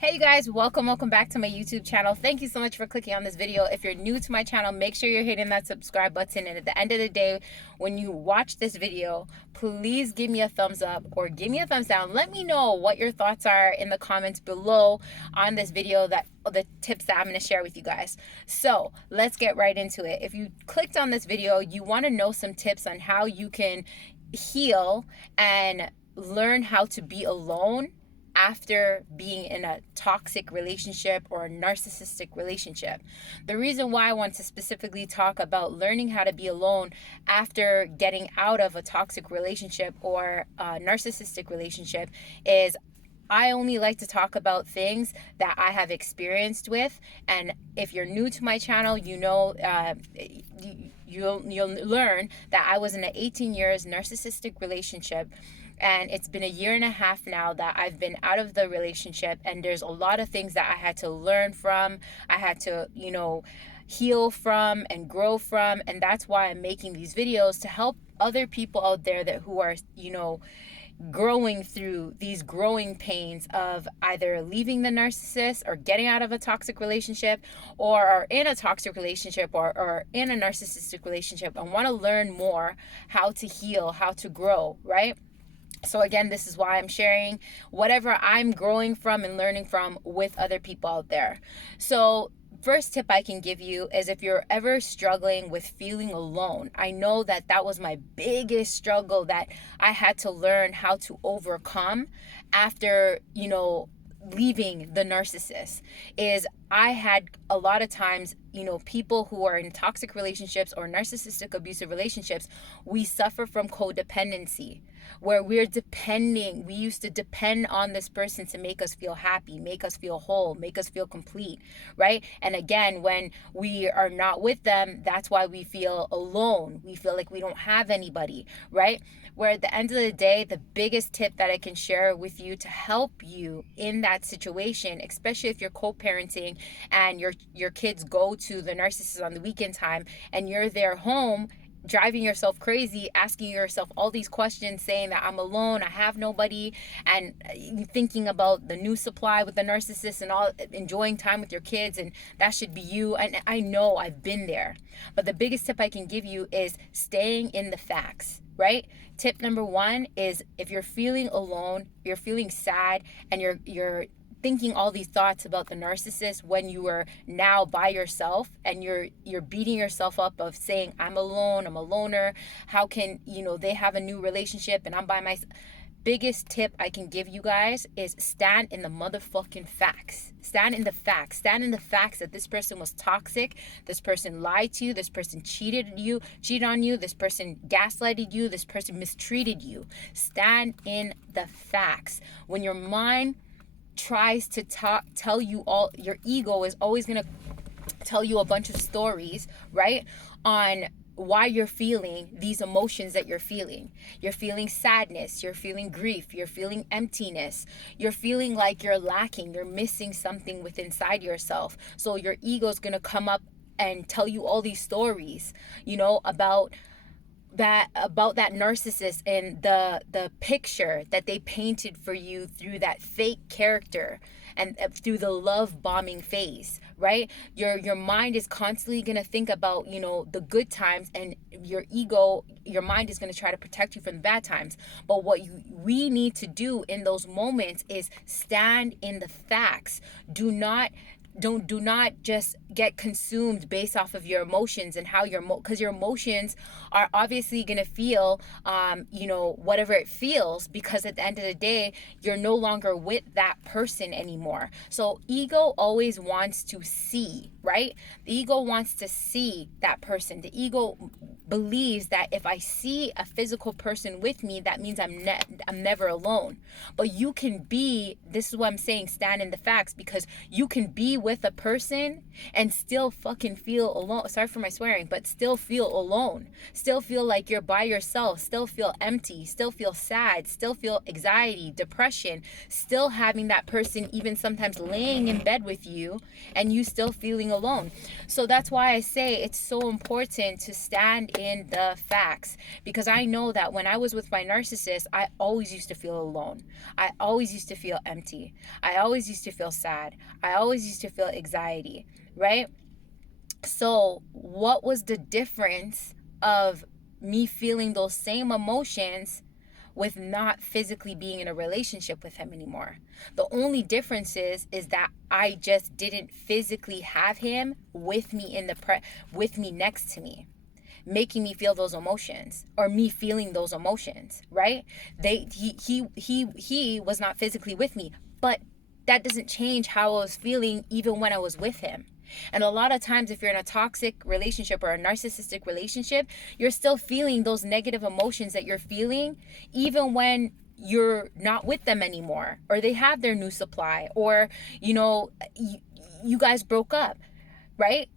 Hey you guys, welcome back to my YouTube channel. Thank you so much for clicking on this video. If you're new to my channel, make sure you're hitting that subscribe button, and at the end of the day, when you watch this video, please give me a thumbs up or give me a thumbs down. Let me know what your thoughts are in the comments below on this video, that the tips that I'm going to share with you guys. So let's get right into it. If you clicked on this video, you want to know some tips on how you can heal and learn how to be alone after being in a toxic relationship or a narcissistic relationship. The reason why I want to specifically talk about learning how to be alone after getting out of a toxic relationship or a narcissistic relationship is I only like to talk about things that I have experienced with. And if you're new to my channel, you know, you'll learn that I was in an 18 years narcissistic relationship. And it's been a year and a half now that I've been out of the relationship, and there's a lot of things that I had to learn from. I had to, heal from and grow from. And that's why I'm making these videos, to help other people out there who are, growing through these growing pains of either leaving the narcissist or getting out of a toxic relationship, or are in a toxic relationship or in a narcissistic relationship and want to learn more how to heal, how to grow, right? So again, this is why I'm sharing whatever I'm growing from and learning from with other people out there. So first tip I can give you is, if you're ever struggling with feeling alone, I know that was my biggest struggle that I had to learn how to overcome after, leaving the narcissist. Is I had a lot of times, people who are in toxic relationships or narcissistic abusive relationships, we suffer from codependency, where we used to depend on this person to make us feel happy, make us feel whole, make us feel complete, right? And again, when we are not with them, that's why we feel alone. We feel like we don't have anybody, right? Where at the end of the day, the biggest tip that I can share with you to help you in that situation, especially if you're co-parenting and your kids go to the narcissist on the weekend time and you're there home, driving yourself crazy, asking yourself all these questions, saying that I'm alone, I have nobody, and thinking about the new supply with the narcissist and all, enjoying time with your kids, and that should be you. And I know I've been there. But the biggest tip I can give you is staying in the facts, right? Tip number one is, if you're feeling alone, you're feeling sad, and you're thinking all these thoughts about the narcissist when you are now by yourself, and you're beating yourself up of saying, I'm alone, I'm a loner, how can they have a new relationship and I'm by myself. Biggest tip I can give you guys is stand in the motherfucking facts. Stand in the facts that this person was toxic, this person lied to you, this person cheated on you, this person gaslighted you, this person mistreated you. Stand in the facts. When your mind tries to tell you all, your ego is always going to tell you a bunch of stories, right, on why you're feeling these emotions that you're feeling. You're feeling sadness, you're feeling grief, you're feeling emptiness, you're feeling like you're lacking, you're missing something within inside yourself. So your ego's going to come up and tell you all these stories, about that narcissist and the picture that they painted for you through that fake character and through the love bombing phase, right? Your mind is constantly going to think about the good times, and your mind is going to try to protect you from the bad times. But what we need to do in those moments is stand in the facts. Do not just get consumed based off of your emotions and how because your emotions are obviously going to feel whatever it feels, because at the end of the day, you're no longer with that person anymore. So ego always wants to see, right? The ego wants to see that person. The ego believes that if I see a physical person with me, that means I'm never alone. But you can be, this is what I'm saying, stand in the facts, because you can be with a person and still fucking feel alone. Sorry for my swearing, but still feel alone. Still feel like you're by yourself, still feel empty, still feel sad, still feel anxiety, depression, still having that person even sometimes laying in bed with you and you still feeling alone. So that's why I say it's so important to stand in the facts. Because I know that when I was with my narcissist, I always used to feel alone. I always used to feel empty. I always used to feel sad. I always used to feel anxiety, right? So what was the difference of me feeling those same emotions with not physically being in a relationship with him anymore? The only difference is that I just didn't physically have him with me with me next to me, making me feel those emotions, or me feeling those emotions, right? He was not physically with me, but that doesn't change how I was feeling even when I was with him. And a lot of times, if you're in a toxic relationship or a narcissistic relationship, you're still feeling those negative emotions that you're feeling even when you're not with them anymore, or they have their new supply, or you guys broke up, right?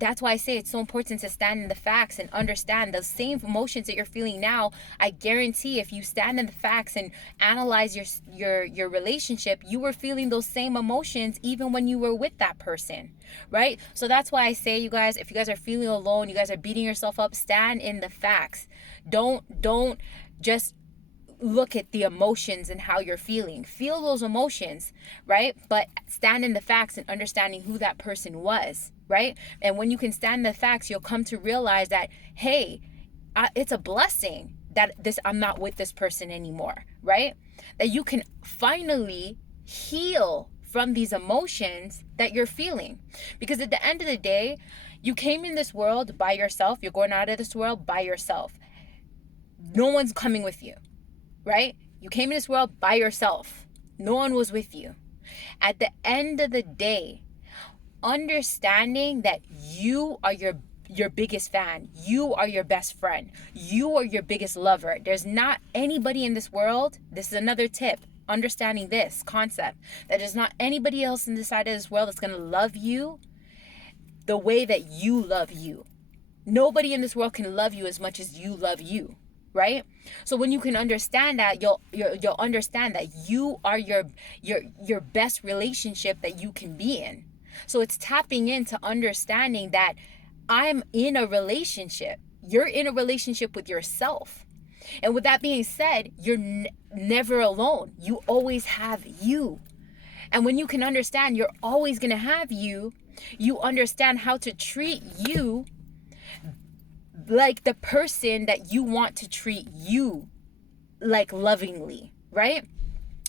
That's why I say it's so important to stand in the facts and understand the same emotions that you're feeling now. I guarantee if you stand in the facts and analyze your relationship, you were feeling those same emotions even when you were with that person, right? So that's why I say, you guys, if you guys are feeling alone, you guys are beating yourself up, stand in the facts. Don't just look at the emotions and how you're feeling. Feel those emotions, right? But stand in the facts and understanding who that person was, right? And when you can stand in the facts, you'll come to realize that, hey, it's a blessing that I'm not with this person anymore, right? That you can finally heal from these emotions that you're feeling. Because at the end of the day, you came in this world by yourself. You're going out of this world by yourself. No one's coming with you, right? You came in this world by yourself. No one was with you. At the end of the day, understanding that you are your biggest fan, you are your best friend, you are your biggest lover. There's not anybody in this world. This is another tip. Understanding this concept, that there's not anybody else in this side of this world that's going to love you the way that you love you. Nobody in this world can love you as much as you love you. Right? So when you can understand that, you'll understand that you are your best relationship that you can be in. So it's tapping into understanding that I'm in a relationship. You're in a relationship with yourself. And with that being said, you're never alone. You always have you. And when you can understand you're always going to have you, you understand how to treat you like the person that you want to treat you, like lovingly, right?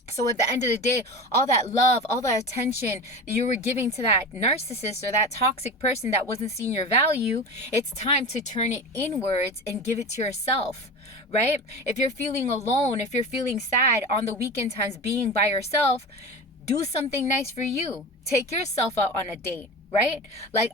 So at the end of the day, all that love, all that attention that you were giving to that narcissist or that toxic person that wasn't seeing your value, it's time to turn it inwards and give it to yourself, right? If you're feeling alone, if you're feeling sad on the weekend times being by yourself, do something nice for you. Take yourself out on a date, right? Like,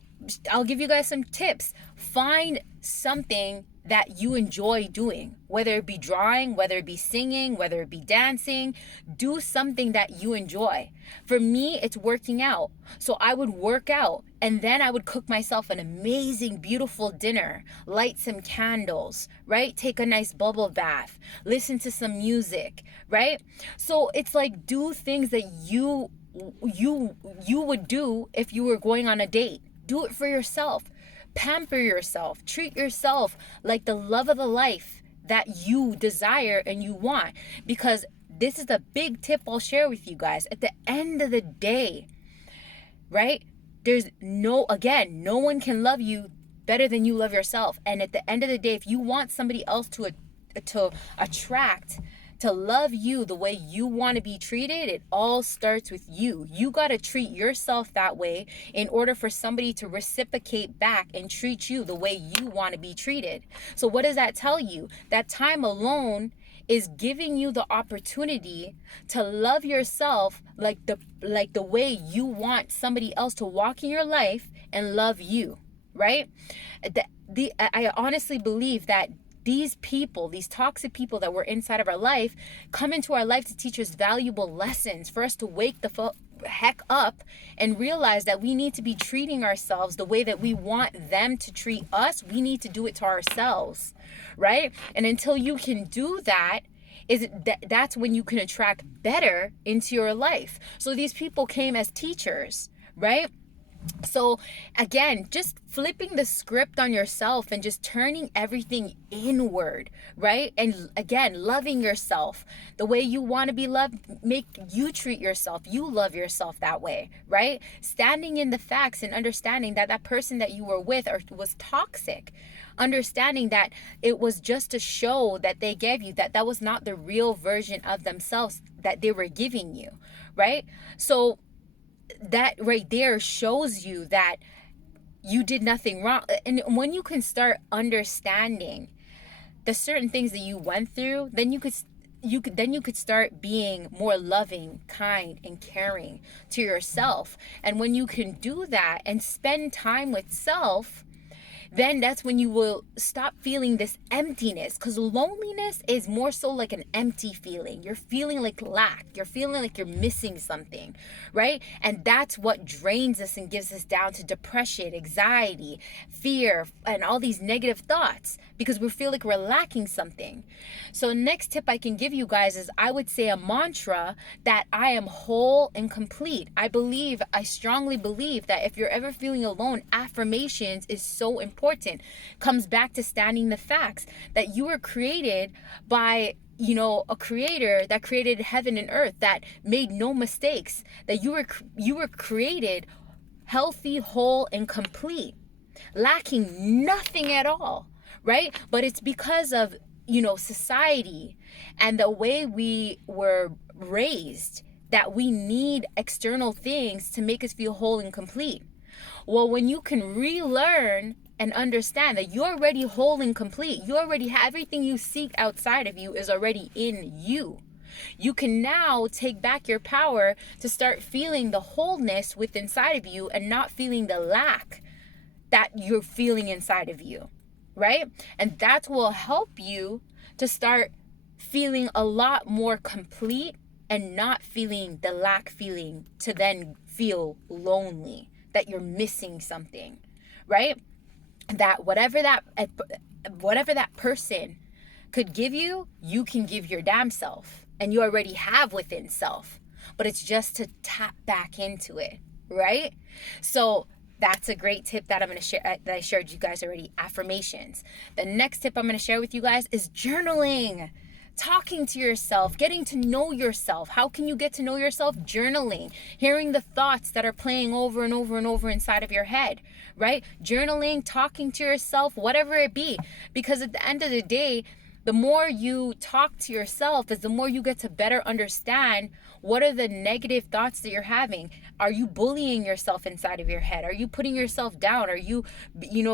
I'll give you guys some tips. Find something that you enjoy doing, whether it be drawing, whether it be singing, whether it be dancing. Do something that you enjoy. For me, it's working out. So I would work out and then I would cook myself an amazing, beautiful dinner, light some candles, right? Take a nice bubble bath, listen to some music, right? So it's like, do things that you would do if you were going on a date. Do it for yourself. Pamper yourself. Treat yourself like the love of the life that you desire and you want. Because this is a big tip I'll share with you guys. At the end of the day, right? There's no one can love you better than you love yourself. And at the end of the day, if you want somebody else to attract, to love you the way you want to be treated, it all starts with you. You got to treat yourself that way in order for somebody to reciprocate back and treat you the way you want to be treated. So what does that tell you? That time alone is giving you the opportunity to love yourself like the way you want somebody else to walk in your life and love you, right? I honestly believe that these people, these toxic people that were inside of our life, come into our life to teach us valuable lessons, for us to wake the heck up and realize that we need to be treating ourselves the way that we want them to treat us. We need to do it to ourselves, right? And until you can do that, that's when you can attract better into your life. So these people came as teachers, right? So again, just flipping the script on yourself and just turning everything inward, right? And again, loving yourself the way you want to be loved. Make you treat yourself, you love yourself that way, right? Standing in the facts and understanding that that person that you were with was toxic, understanding that it was just a show that they gave you, that was not the real version of themselves that they were giving you, right? So that right there shows you that you did nothing wrong. And when you can start understanding the certain things that you went through, then you could start being more loving, kind, and caring to yourself. And when you can do that and spend time with self, then that's when you will stop feeling this emptiness, because loneliness is more so like an empty feeling. You're feeling like lack. You're feeling like you're missing something, right? And that's what drains us and gives us down to depression, anxiety, fear, and all these negative thoughts, because we feel like we're lacking something. So next tip I can give you guys is, I would say a mantra that I am whole and complete. I strongly believe that if you're ever feeling alone, affirmations is so important. Comes back to standing the facts that you were created by a creator that created heaven and earth, that made no mistakes, that you were created healthy, whole, and complete, lacking nothing at all, right? But it's because of society and the way we were raised that we need external things to make us feel whole and complete. Well, when you can relearn and understand that you're already whole and complete, you already have everything you seek outside of you is already in you. You can now take back your power to start feeling the wholeness within inside of you and not feeling the lack that you're feeling inside of you, right? And that will help you to start feeling a lot more complete and not feeling the lack feeling, to then feel lonely, that you're missing something, right? That whatever that person could give you, you can give your damn self, and you already have within self, but it's just to tap back into it, right? So that's a great tip that I'm going to share, that I shared you guys already, affirmations. The next tip I'm going to share with you guys is journaling. Talking to yourself, getting to know yourself. How can you get to know yourself? Journaling, hearing the thoughts that are playing over and over and over inside of your head, right? Journaling, talking to yourself, whatever it be. Because at the end of the day, the more you talk to yourself is the more you get to better understand what are the negative thoughts that you're having. Are you bullying yourself inside of your head? Are you putting yourself down? Are you,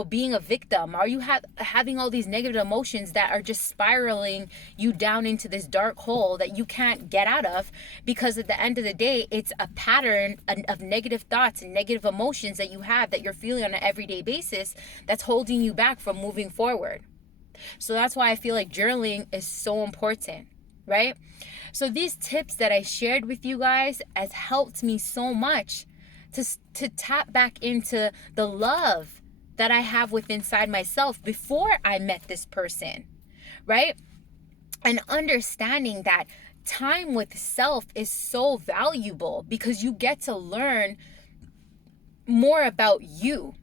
being a victim? Are you having all these negative emotions that are just spiraling you down into this dark hole that you can't get out of? Because at the end of the day, it's a pattern of negative thoughts and negative emotions that you have, that you're feeling on an everyday basis, that's holding you back from moving forward. So that's why I feel like journaling is so important, right? So these tips that I shared with you guys has helped me so much to tap back into the love that I have within inside myself before I met this person, right? And understanding that time with self is so valuable, because you get to learn more about you,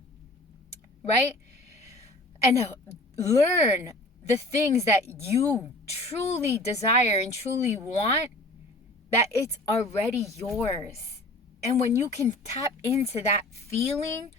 right? And learn the things that you truly desire and truly want, that it's already yours. And when you can tap into that feeling,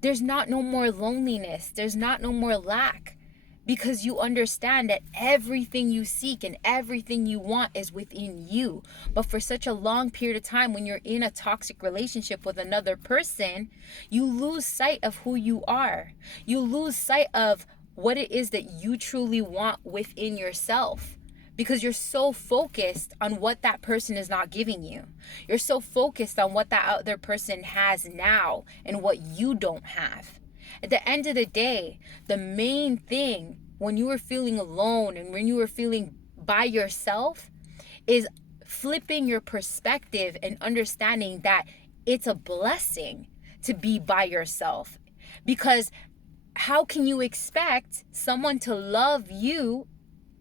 there's not no more loneliness, there's not no more lack, because you understand that everything you seek and everything you want is within you. But for such a long period of time, when you're in a toxic relationship with another person, you lose sight of who you are. You lose sight of what it is that you truly want within yourself, because you're so focused on what that person is not giving you. You're so focused on what that other person has now and what you don't have. At the end of the day, the main thing when you are feeling alone and when you are feeling by yourself is flipping your perspective and understanding that it's a blessing to be by yourself. Because how can you expect someone to love you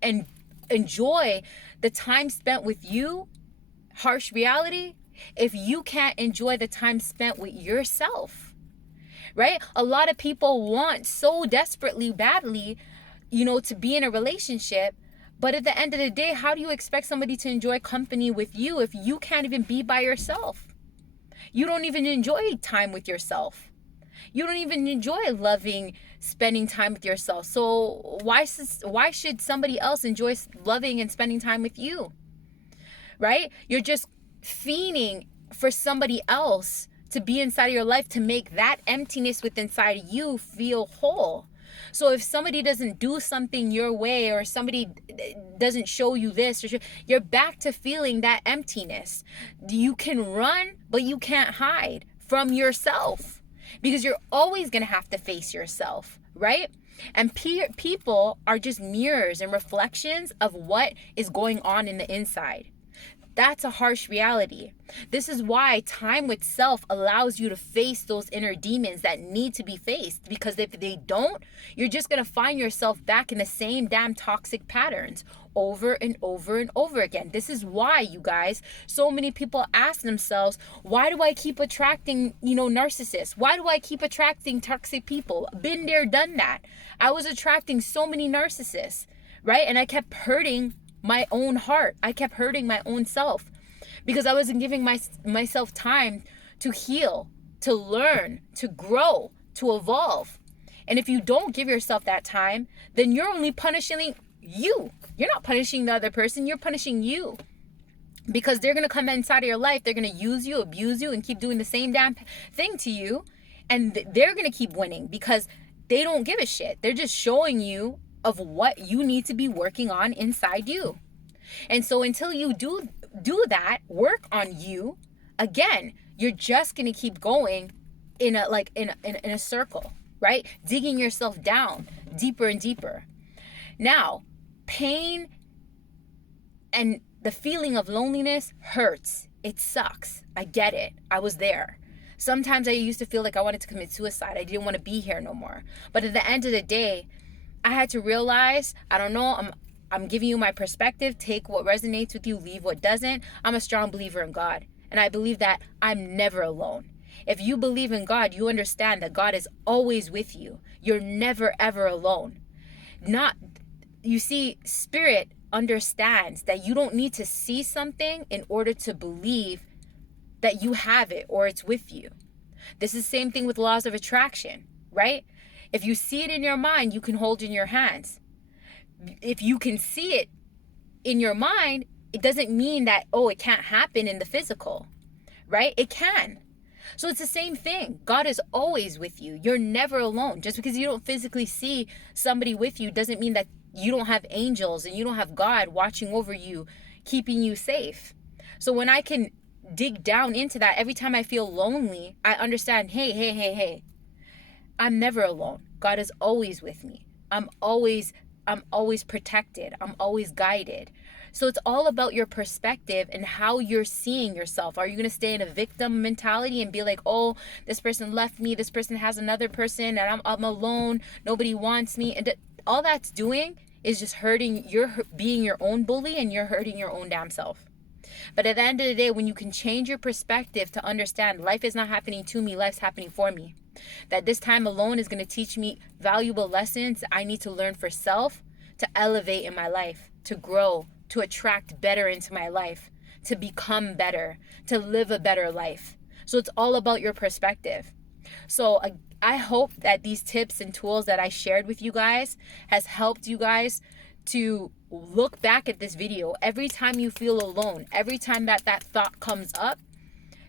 and enjoy the time spent with you, harsh reality, if you can't enjoy the time spent with yourself? right? A lot of people want so desperately, badly, to be in a relationship. But at the end of the day, how do you expect somebody to enjoy company with you if you can't even be by yourself? You don't even enjoy time with yourself. You don't even enjoy loving, spending time with yourself. So why should somebody else enjoy loving and spending time with you? Right? You're just fiending for somebody else to be inside of your life to make that emptiness within inside you feel whole. So if somebody doesn't do something your way, or somebody doesn't show you this, you're back to feeling that emptiness. You can run, but you can't hide from yourself, because you're always going to have to face yourself, right? And people are just mirrors and reflections of what is going on in the inside. That's a harsh reality. This is why time with self allows you to face those inner demons that need to be faced. Because if they don't, you're just going to find yourself back in the same damn toxic patterns over and over and over again. This is why, you guys, so many people ask themselves, why do I keep attracting, narcissists? Why do I keep attracting toxic people? Been there, done that. I was attracting so many narcissists, right? And I kept hurting my own heart. I kept hurting my own self because I wasn't giving myself time to heal, to learn, to grow, to evolve. And if you don't give yourself that time, then you're only punishing you. You're not punishing the other person. You're punishing you, because they're going to come inside of your life. They're going to use you, abuse you, and keep doing the same damn thing to you. And they're going to keep winning because they don't give a shit. They're just showing you of what you need to be working on inside you. And so until you do that, work on you, again, you're just going to keep going in a circle, right? Digging yourself down deeper and deeper. Now, pain and the feeling of loneliness hurts. It sucks. I get it. I was there. Sometimes I used to feel like I wanted to commit suicide. I didn't want to be here no more. But at the end of the day, I had to realize, I don't know, I'm giving you my perspective. Take what resonates with you, leave what doesn't. I'm a strong believer in God. And I believe that I'm never alone. If you believe in God, you understand that God is always with you. You're never, ever alone. You see, spirit understands that you don't need to see something in order to believe that you have it or it's with you. This is the same thing with laws of attraction, right? If you see it in your mind, you can hold it in your hands. If you can see it in your mind, it doesn't mean that, it can't happen in the physical, right? It can. So it's the same thing. God is always with you. You're never alone. Just because you don't physically see somebody with you doesn't mean that you don't have angels and you don't have God watching over you, keeping you safe. So when I can dig down into that, every time I feel lonely, I understand, hey. I'm never alone. God is always with me. I'm always protected. I'm always guided. So it's all about your perspective and how you're seeing yourself. Are you going to stay in a victim mentality and be like, this person left me, this person has another person, and I'm alone, nobody wants me? And all that's doing is just hurting. You're being your own bully, and you're hurting your own damn self. But at the end of the day, when you can change your perspective to understand life is not happening to me, life's happening for me. That this time alone is going to teach me valuable lessons I need to learn for self, to elevate in my life, to grow, to attract better into my life, to become better, to live a better life. So it's all about your perspective. So I hope that these tips and tools that I shared with you guys has helped you guys to look back at this video. Every time you feel alone, every time that thought comes up,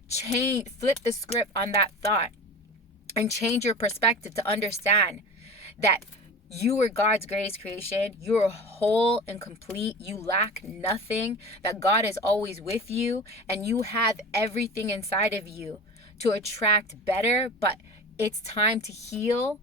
flip the script on that thought and change your perspective to understand that you are God's greatest creation. You're whole and complete. You lack nothing, that God is always with you, and you have everything inside of you to attract better. But it's time to heal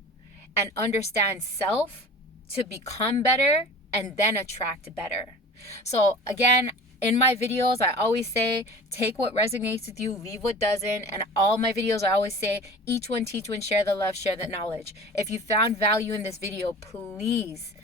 and understand self to become better and then attract better. So again, in my videos, I always say, take what resonates with you, leave what doesn't. And all my videos, I always say, each one teach one, share the love, share the knowledge. If you found value in this video, please,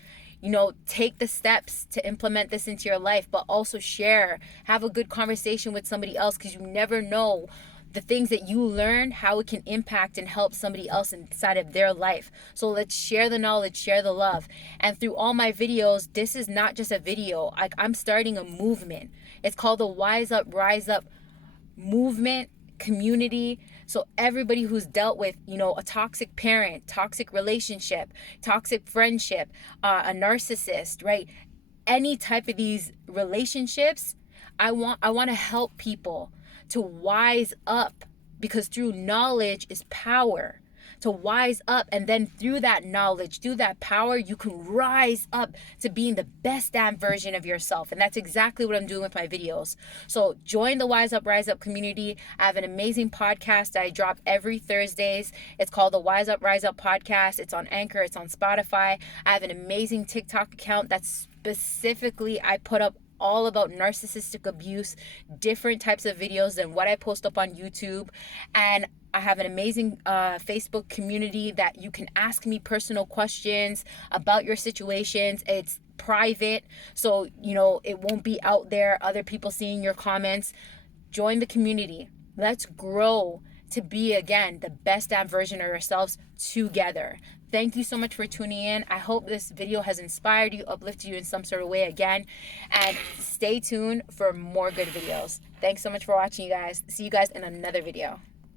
take the steps to implement this into your life, but also share, have a good conversation with somebody else, because you never know the things that you learn, how it can impact and help somebody else inside of their life. So let's share the knowledge, share the love. And through all my videos, this is not just a video. Like, I'm starting a movement. It's called the Wise Up, Rise Up movement, community. So everybody who's dealt with, a toxic parent, toxic relationship, toxic friendship, a narcissist, right? Any type of these relationships, I want to help people to wise up, because through knowledge is power. To wise up, and then through that knowledge, through that power, you can rise up to being the best damn version of yourself. And that's exactly what I'm doing with my videos. So join the Wise Up, Rise Up community. I have an amazing podcast that I drop every Thursdays. It's called the Wise Up, Rise Up podcast. It's on Anchor. It's on Spotify. I have an amazing TikTok account that's specifically, I put up all about narcissistic abuse, different types of videos than what I post up on YouTube. And I have an amazing Facebook community that you can ask me personal questions about your situations. It's private, so it won't be out there, other people seeing your comments. Join the community. Let's grow to be, again, the best damn version of ourselves together. Thank you so much for tuning in. I hope this video has inspired you, uplifted you in some sort of way again. And stay tuned for more good videos. Thanks so much for watching, you guys. See you guys in another video.